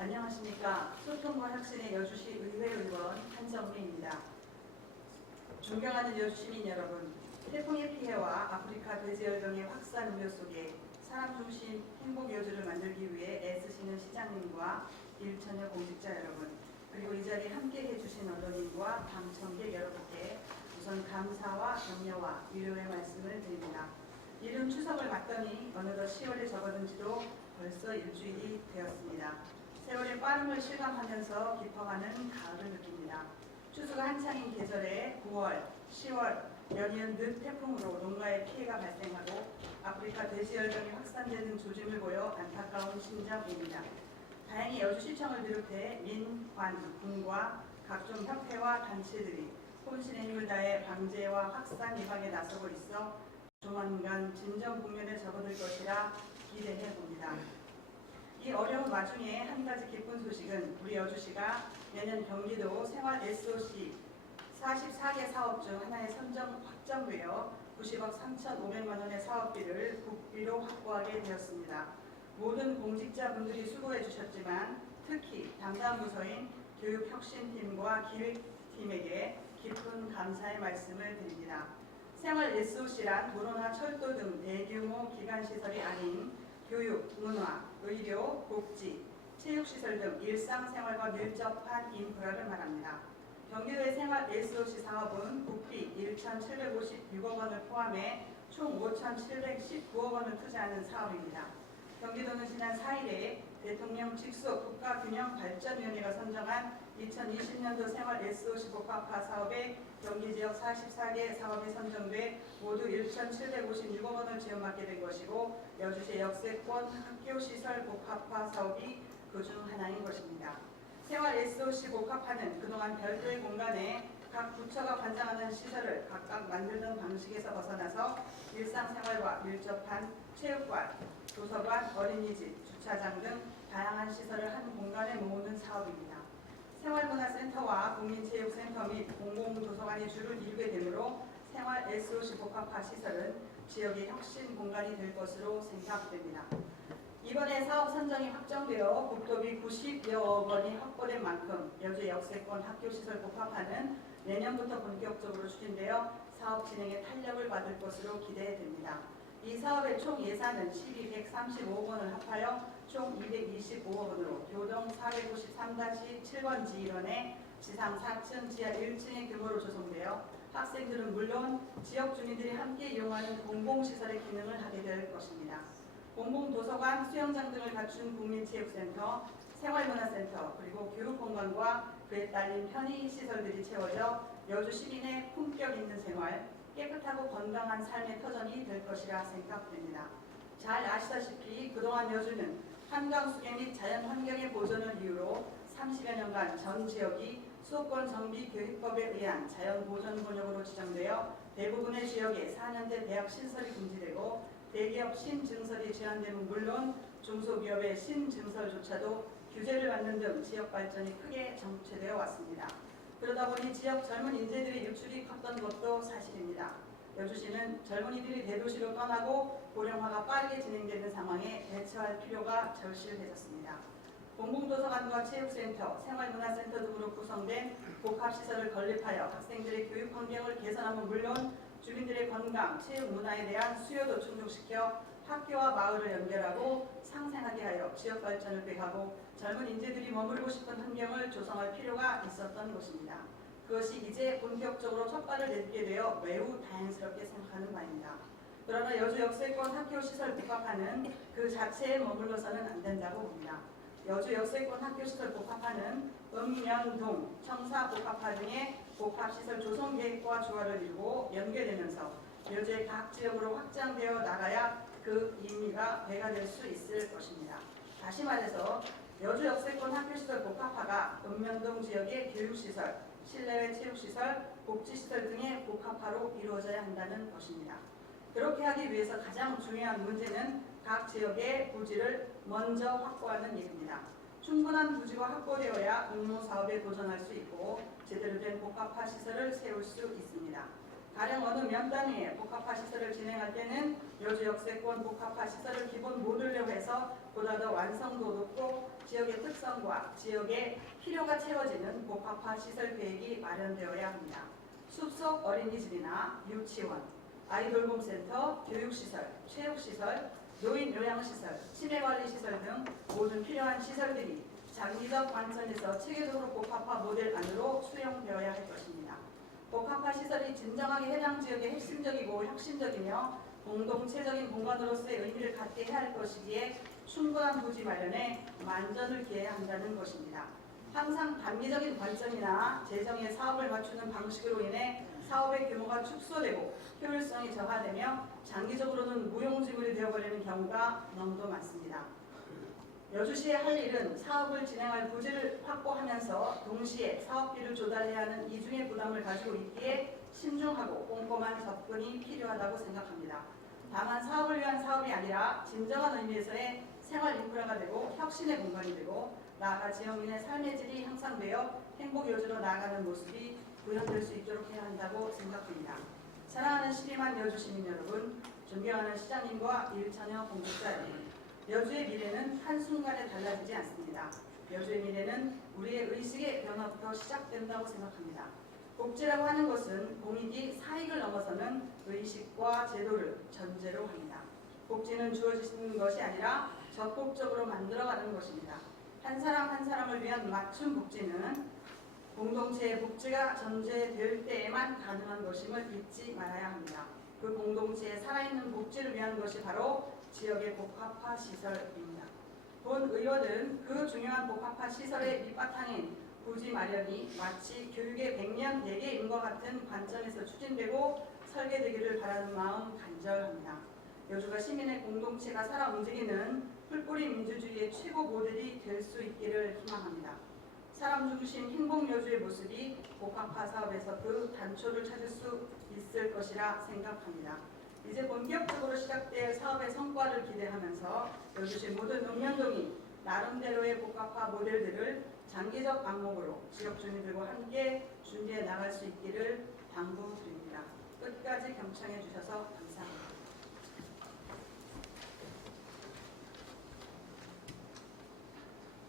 안녕하십니까. 소통과 혁신의 여주시 의회 의원 한정미입니다. 존경하는 여주시민 여러분, 태풍의 피해와 아프리카 돼지열병의 확산 우려 속에 사람 중심 행복 여주를 만들기 위해 애쓰시는 시장님과 일천여 공직자 여러분, 그리고 이 자리에 함께 해주신 언론인과 방청객 여러분께 우선 감사와 격려와 위로의 말씀을 드립니다. 이른 추석을 맞더니 어느덧 10월에 접어든 지도 벌써 일주일이 되었습니다. 세월의 빠름을 실감하면서 깊어가는 가을을 느낍니다. 추수가 한창인 계절에 9월, 10월 연이은 늦태풍으로 농가에 피해가 발생하고 아프리카 돼지열병이 확산되는 조짐을 보여 안타까운 심정입니다. 다행히 여주시청을 비롯해 민, 관, 군과 각종 협회와 단체들이 혼신의 힘을 다해 방제와 확산 예방에 나서고 있어 조만간 진정 국면에 접어들 것이라 기대해 봅니다. 이 어려운 와중에 한 가지 기쁜 소식은 우리 여주시가 내년 경기도 생활 SOC 44개 사업 중 하나에 확정되어 90억 3,500만 원의 사업비를 국비로 확보하게 되었습니다. 모든 공직자분들이 수고해 주셨지만 특히 담당 부서인 교육혁신팀과 기획팀에게 깊은 감사의 말씀을 드립니다. 생활 SOC란 도로나 철도 등 대규모 기관시설이 아닌 교육, 문화, 의료, 복지, 체육시설 등 일상생활과 밀접한 인프라를 말합니다. 경기도의 생활 SOC 사업은 국비 1,756억 원을 포함해 총 5,719억 원을 투자하는 사업입니다. 경기도는 지난 4일에 대통령 직속 국가균형발전위원회가 선정한 2020년도 생활 SOC 복합화 사업에 경기지역 44개 사업이 선정돼 모두 1,756억 원을 지원받게 된 것이고 여주시 역세권 학교시설 복합화 사업이 그중 하나인 것입니다. 생활 SOC 복합화는 그동안 별도의 공간에 각 부처가 관장하는 시설을 각각 만들던 방식에서 벗어나서 일상생활과 밀접한 체육관, 도서관, 어린이집, 주차장 등 다양한 시설을 한 공간에 모으는 사업입니다. 생활문화센터와 국민체육센터 및 공공도서관이 주를 이루게 되므로 생활 SOC 복합화 시설은 지역의 혁신 공간이 될 것으로 생각됩니다. 이번에 사업 선정이 확정되어 국토비 90여억 원이 확보된 만큼 여주 역세권 학교시설 복합화는 내년부터 본격적으로 추진되어 사업 진행에 탄력을 받을 것으로 기대됩니다. 이 사업의 총 예산은 1,235억 원을 합하여 총 225억 원으로 교동 453-7번지 1원에 지상 4층, 지하 1층의 규모로 조성되어 학생들은 물론 지역 주민들이 함께 이용하는 공공시설의 기능을 하게 될 것입니다. 공공도서관, 수영장 등을 갖춘 국민체육센터, 생활문화센터, 그리고 교육공간과 그에 딸린 편의시설들이 채워져 여주 시민의 품격 있는 생활, 깨끗하고 건강한 삶의 터전이 될 것이라 생각됩니다. 잘 아시다시피 그동안 여주는 한강 수계 및 자연환경의 보존을 이유로 30여 년간 전 지역이 수도권 정비교육법에 의한 자연보전구역으로 지정되어 대부분의 지역에 4년제 대학 신설이 금지되고 대기업 신증설이 제한되면 물론 중소기업의 신증설조차도 규제를 받는 등 지역 발전이 크게 정체되어 왔습니다. 그러다 보니 지역 젊은 인재들의 유출이 컸던 것도 사실입니다. 여주시는 젊은이들이 대도시로 떠나고 고령화가 빠르게 진행되는 상황에 대처할 필요가 절실해졌습니다. 공공도서관과 체육센터, 생활문화센터 등으로 구성된 복합시설을 건립하여 학생들의 교육 환경을 개선하면 물론 주민들의 건강, 체육, 문화에 대한 수요도 충족시켜 학교와 마을을 연결하고 상생하게 하여 지역 발전을 꾀하고 젊은 인재들이 머물고 싶은 환경을 조성할 필요가 있었던 것입니다. 그것이 이제 본격적으로 첫발을 내딛게 되어 매우 다행스럽게 생각하는 바입니다. 그러나 여주 역세권 학교시설 복합화는 그 자체에 머물러서는 안 된다고 봅니다. 여주 역세권 학교시설 복합화는 읍면동, 청사 복합화 등의 복합시설 조성 계획과 조화를 이루고 연계되면서 여주의 각 지역으로 확장되어 나가야 그 의미가 배가 될 수 있을 것입니다. 다시 말해서 여주 역세권 학교시설 복합화가 읍면동 지역의 교육시설, 실내외 체육시설, 복지시설 등의 복합화로 이루어져야 한다는 것입니다. 그렇게 하기 위해서 가장 중요한 문제는 각 지역의 부지를 먼저 확보하는 일입니다. 충분한 부지가 확보되어야 공모사업에 도전할 수 있고 제대로 된 복합화 시설을 세울 수 있습니다. 가령 어느 면 단위의 복합화 시설을 진행할 때는 여주 역세권 복합화 시설을 기본 모듈로 해서 차원에서 보다 더 완성도 높고 지역의 특성과 지역의 필요가 채워지는 복합화 시설 계획이 마련되어야 합니다. 숲속 어린이집이나 유치원, 아이돌봄센터, 교육시설, 체육시설, 노인 요양시설, 치매관리시설 등 모든 필요한 시설들이 장기적 관점에서 체계적으로 복합화 모델 안으로 수용되어야 할 것입니다. 복합화 시설이 진정하게 해당 지역의 핵심적이고 혁신적이며 공동체적인 공간으로서의 의미를 갖게 해야 할 것이기에 충분한 부지 마련에 만전을 기해야 한다는 것입니다. 항상 단기적인 관점이나 재정의 사업을 맞추는 방식으로 인해 사업의 규모가 축소되고 효율성이 저하되며 장기적으로는 무용지물이 되어버리는 경우가 너무도 많습니다. 여주시의 할 일은 사업을 진행할 부지를 확보하면서 동시에 사업비를 조달해야 하는 이중의 부담을 가지고 있기에 신중하고 꼼꼼한 접근이 필요하다고 생각합니다. 다만 사업을 위한 사업이 아니라 진정한 의미에서의 생활 인프라가 되고 혁신의 공간이 되고 나아가 지역민의 삶의 질이 향상되어 행복 여주로 나아가는 모습이 구현될 수 있도록 해야 한다고 생각합니다. 사랑하는 12만 여주 시민 여러분, 존경하는 시장님과 일천여 공직자 여러분, 여주의 미래는 한순간에 달라지지 않습니다. 여주의 미래는 우리의 의식의 변화부터 시작된다고 생각합니다. 복지라고 하는 것은 공익이 사익을 넘어서는 의식과 제도를 전제로 합니다. 복지는 주어지는 것이 아니라 적극적으로 만들어가는 것입니다. 한 사람 한 사람을 위한 맞춤 복지는 공동체의 복지가 전제될 때에만 가능한 것임을 잊지 말아야 합니다. 그 공동체의 살아있는 복지를 위한 것이 바로 지역의 복합화 시설입니다. 본 의원은 그 중요한 복합화 시설의 밑바탕인 부지 마련이 마치 교육의 백년대계인과 같은 관점에서 추진되고 설계되기를 바라는 마음 간절합니다. 여주가 시민의 공동체가 살아 움직이는 풀뿌리 민주주의의 최고 모델이 될 수 있기를 희망합니다. 사람 중심 행복 여주의 모습이 복합화 사업에서 그 단초를 찾을 수 있을 것이라 생각합니다. 이제 본격적으로 시작될 사업의 성과를 기대하면서 여주시 모든 읍면동이 나름대로의 복합화 모델들을 장기적 안목으로 지역 주민들과 함께 준비해 나갈 수 있기를 당부드립니다. 끝까지 경청해 주셔서 감사합니다.